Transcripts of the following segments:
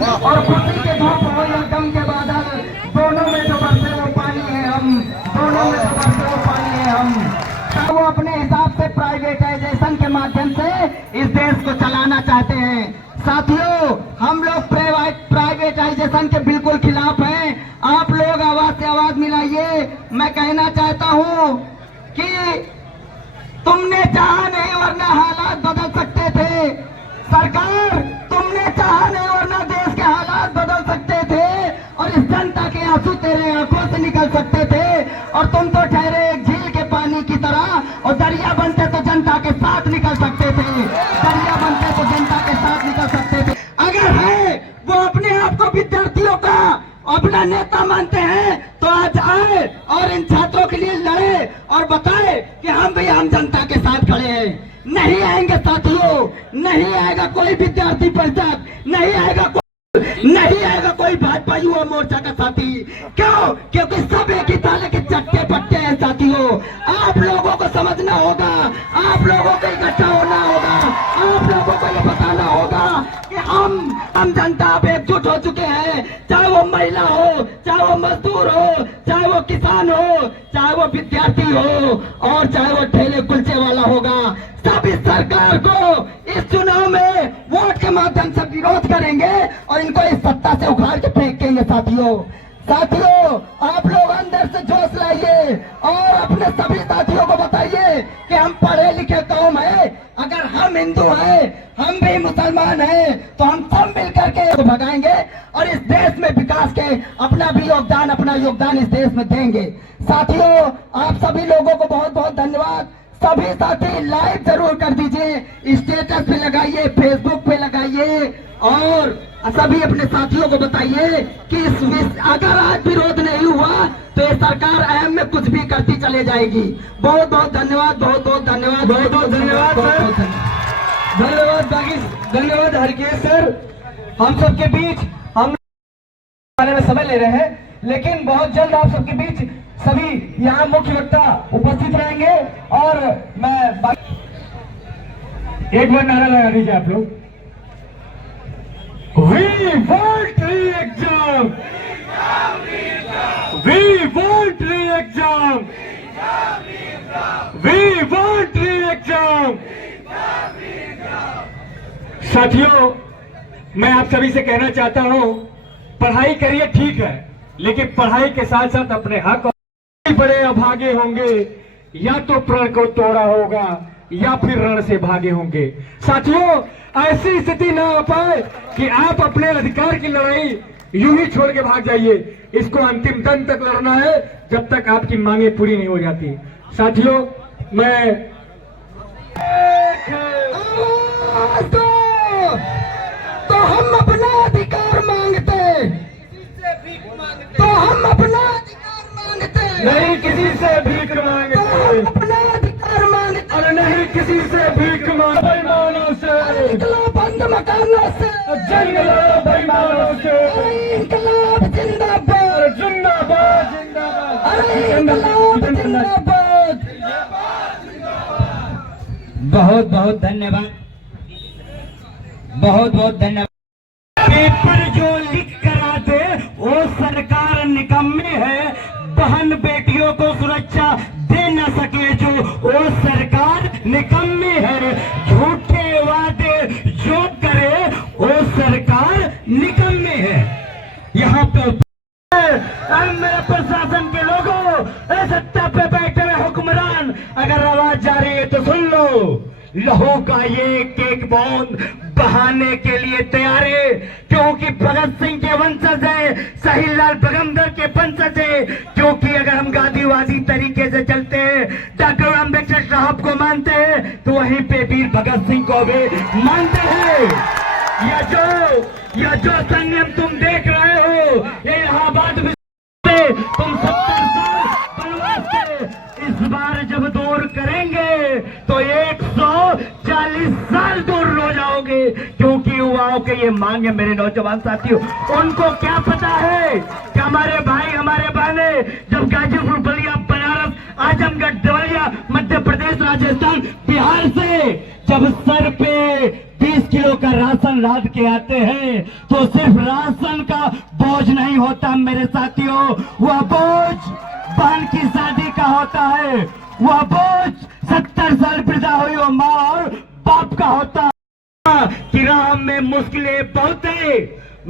और खुशी के धूप हो या गम के बादल, दोनों में जो बरसे वो पानी है हम, दोनों में जो बरसे वो पानी है हम। तो वो अपने हिसाब से प्राइवेटाइजेशन के माध्यम से इस देश को चलाना चाहते हैं। साथियों, हम लोग प्राइवेटाइजेशन के बिल्कुल खिलाफ हैं। आप लोग आवाज से आवाज मिलाइए। मैं कहना चाहता हूं कि तुमने चाहा नहीं वरना हालात बदल सकते थे। सरकार, तुमने चाहा नहीं वरना देश के हालात बदल सकते थे और इस जनता के आंसू तेरे आंखों से निकल सकते थे। और तुम तो ठहरे एक झील के पानी की तरह, और दरिया बनते तो जनता के साथ निकल सकते थे, दरिया बनते तो जनता के साथ निकल सकते थे। अगर है वो अपने आप को विद्यार्थियों का अपना नेता मानते हैं तो आज आए और इन छात्रों के लिए लड़े और बताए कि हम भी आम जनता के साथ खड़े हैं। नहीं आएंगे साथियों, नहीं आएगा कोई विद्यार्थी परिषद, नहीं आएगा कोई भाजपा युवा मोर्चा का साथी। क्यों? क्योंकि सब एक ही ताले के चट्टे पट्टे हैं साथियों। आप लोगों को समझना होगा, आप लोगों को इकट्ठा होना होगा, आप लोगों को ये बताना होगा कि हम जनता अब एकजुट हो चुके हैं। चाहे वो महिला हो, चाहे वो मजदूर हो, चाहे वो किसान हो, चाहे वो विद्यार्थी हो, और चाहे वो ठेले कुलचे वाला होगा, सब इस सरकार को इस चुनाव में वोट के माध्यम से विरोध करेंगे और इनको इस सत्ता से उखाड़ के फेंकेंगे साथियों। आप लोग अंदर से जोश लाइए और अपने सभी साथियों को बताइए कि हम पढ़े लिखे कौम है। अगर हम हिंदू हैं, हम भी मुसलमान हैं, तो हम सब मिलकर के भगाएंगे और इस देश में विकास के अपना योगदान इस देश में देंगे। साथियों, आप सभी लोगों को बहुत बहुत धन्यवाद। सभी साथी लाइक जरूर कर दीजिए, स्टेटस पे लगाइए, फेसबुक पे लगाइए और सभी अपने साथियों को बताइए कि अगर आज विरोध नहीं हुआ तो ये सरकार अहम में कुछ भी करती चले जाएगी। बहुत बहुत धन्यवाद, बहुत बहुत धन्यवाद, बहुत बहुत धन्यवाद सर, धन्यवाद हरकेश सर। हम सबके बीच हम बारे में समय ले रहे हैं, लेकिन बहुत जल्द आप सबके बीच सभी यहाँ मुख्य वक्ता उपस्थित रहेंगे और मैं एक बार नारा लगा दीजिए आप लोग। We want re-exam! We want re-exam! We want re-exam! साथियों, मैं आप सभी से कहना चाहता हूं, पढ़ाई करिए ठीक है, लेकिन पढ़ाई के साथ साथ अपने हक बड़े अभागे होंगे, या तो प्रण को तोड़ा होगा या फिर रण से भागे होंगे। साथियों, ऐसी स्थिति ना आ पाए कि आप अपने अधिकार की लड़ाई यूं ही छोड़ के भाग जाइए। इसको अंतिम दम तक लड़ना है जब तक आपकी मांगे पूरी नहीं हो जाती। साथियों, मैं तो हम अपना अधिकार मांगते, तो हम अपना अधिकार मांगते, नहीं किसी से भीख मांगते, तो अपना अधिकार मांगते और नहीं किसी से भीख मांगते। बेईमानों से इंकलाब बंद मकानों से, जंग लो बेईमानों से, इंकलाब जिंदाबाद, जिंदाबाद, जिंदाबाद, अरे इंकलाब जिंदाबाद। बहुत बहुत धन्यवाद, बहुत बहुत धन्यवाद। पेपर जो लिख कर आते वो सरकार निकम्मी है, बहन बेटियों को सुरक्षा दे न सके जो वो सरकार निकम्मी है, झूठे वादे जो करे वो सरकार निकम्मी है। यहाँ पे मेरे प्रशासन के लोगों, सत्ता पे बैठे हुए हुक्मरान, अगर आवाज जा रही है तो सुन लो। लहू का ये एक बूंद बहाने के लिए तैयार है, क्योंकि भगत सिंह के वंशज है, शहीदलाल बगमदर के वंशज है। क्योंकि अगर हम गांधीवादी तरीके से चलते हैं, डॉक्टर अम्बेडकर साहब को मानते हैं, तो वहीं पे वीर भगत सिंह को भी मानते हैं। या जो संयम तुम देख रहे हो, ये इलाहाबाद में तुम 70 साल बनवास के इस बार जब दूर करेंगे तो 140 साल दूर हो जाओगे। क्योंकि युवाओं के ये मांग है मेरे नौजवान साथियों, उनको क्या पता है कि हमारे भाई हमारे बहने जब गाजीपुर, बलिया, बनारस, आजमगढ़, देवरिया, मध्य प्रदेश, राजस्थान, बिहार से जब सर पे 30 किलो का राशन लाद के आते हैं तो सिर्फ राशन का बोझ नहीं होता मेरे साथियों, वह बोझ बहन की शादी का होता है, वह बोझ 70 साल वृद्धा हुई वो माँ और बाप का होता है। कि राह में मुश्किलें बहुत है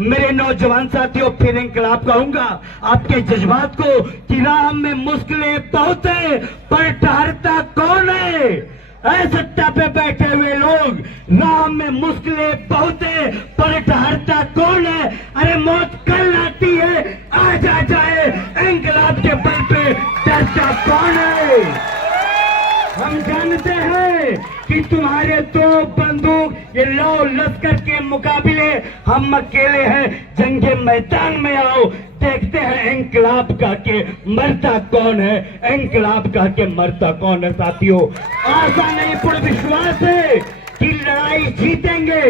मेरे नौजवान साथियों, फिर इंकलाब कहूंगा आपके जज्बात को कि राह में मुश्किलें बहुत है पर ठहरता कौन है। सत्ता पे बैठे हुए लोग, राह में मुश्किलें बहुत है पर ठहरता कौन है। अरे मौत कल आती है, आज आ जाए, इंकलाब के बल पे डरता कौन है। हम जानते हैं कि तुम्हारे तो बंदूक ये लौ लश्कर के मुकाबले हम अकेले हैं, जंगे मैदान में आओ, देखते हैं इंकलाब का के मरता कौन है, इंकलाब का के मरता कौन है। साथियों, आशा नहीं पूर्ण विश्वास है कि लड़ाई जीतेंगे।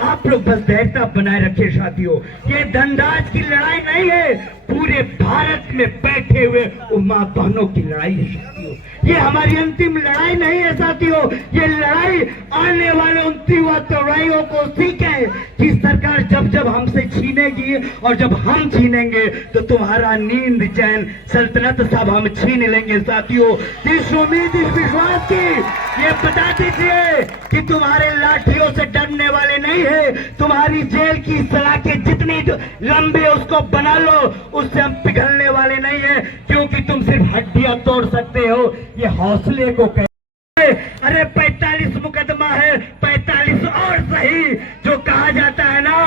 आप लोग बस धैर्यता बनाए रखिए साथियों, ये धनराज की लड़ाई नहीं है, पूरे भारत में बैठे हुए मां बहनों की लड़ाई है साथियों। ये हमारी अंतिम लड़ाई नहीं है साथियों, ये लड़ाई आने वाले 29 तौराइयों को सीखे कि सरकार जब जब हमसे छीनेगी और जब हम छीनेंगे तो तुम्हारा नींद चैन सल्तनत सब हम छीन लेंगे साथियों। इस उम्मीद इस विश्वास की ये बता दीजिए कि तुम्हारे लाठियों से डरने वाले नहीं है, तुम्हारी जेल की सलाखें जितनी लंबी उसको बना लो, उससे हम पिघलने वाले नहीं है, क्योंकि तुम सिर्फ हड्डियां तोड़ सकते हो, ये हौसले को कह। अरे 45 मुकदमा है, 45 और सही, जो कहा जाता है ना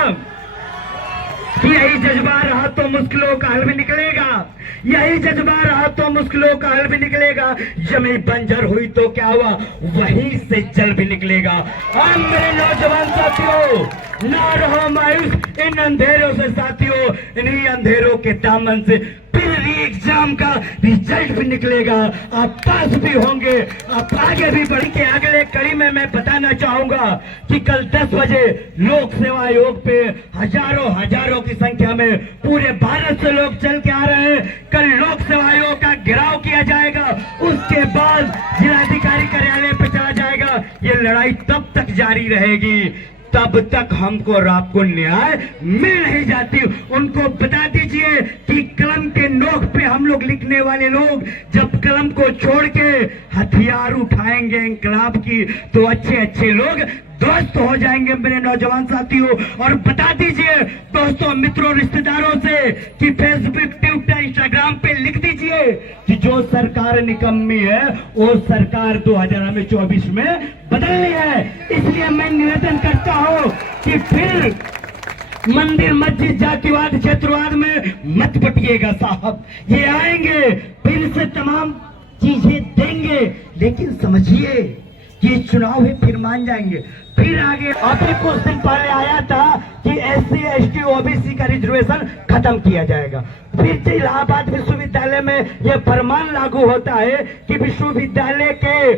कि यही जज्बा रहा तो मुश्किलों का हल भी निकलेगा, यही जज्बा रहा तो मुश्किलों का हल भी निकलेगा। जमीन बंजर हुई तो क्या हुआ, वहीं से जल भी निकलेगा। हम मेरे नौजवान साथियों, ना रहो मायूस इन अंधेरों से साथियों, इन्हीं अंधेरों के दामन से फिर एग्जाम का रिजल्ट भी निकलेगा, आप पास भी होंगे, आप आगे भी बढ़ के अगले कड़ी में मैं बताना चाहूंगा कि कल 10 बजे लोक सेवा आयोग पे हजारों की संख्या में पूरे भारत से लोग चल के आ रहे हैं। कल लोक सेवा आयोग का घेराव किया जाएगा, उसके बाद जिलाधिकारी कार्यालय पे चला जाएगा। ये लड़ाई तब तक जारी रहेगी तब तक हमको और आपको न्याय मिल नहीं जाती। उनको बता दीजिए कि कलम के नोक पे हम लोग लिखने वाले लोग जब कलम को छोड़ के हथियार उठाएंगे इंकलाब की, तो अच्छे लोग दोस्त हो जाएंगे मेरे नौजवान साथियों। और बता दीजिए दोस्तों, मित्रों, रिश्तेदारों से कि फेसबुक, ट्विटर, इंस्टाग्राम पे लिख दीजिए कि जो सरकार निकम्मी है वो सरकार 2024 में बदलनी है। इसलिए मैं निवेदन करता हूं कि फिर मंदिर मस्जिद जातिवाद क्षेत्रवाद में मत बटिएगा साहब, ये आएंगे फिर से तमाम चीजें देंगे, लेकिन समझिए कि चुनाव है, फिर मान जाएंगे। फिर आगे अभी कुछ दिन पहले आया था कि SC ST OBC का रिजर्वेशन खत्म किया जाएगा। फिर से इलाहाबाद विश्वविद्यालय में यह फरमान लागू होता है कि विश्वविद्यालय के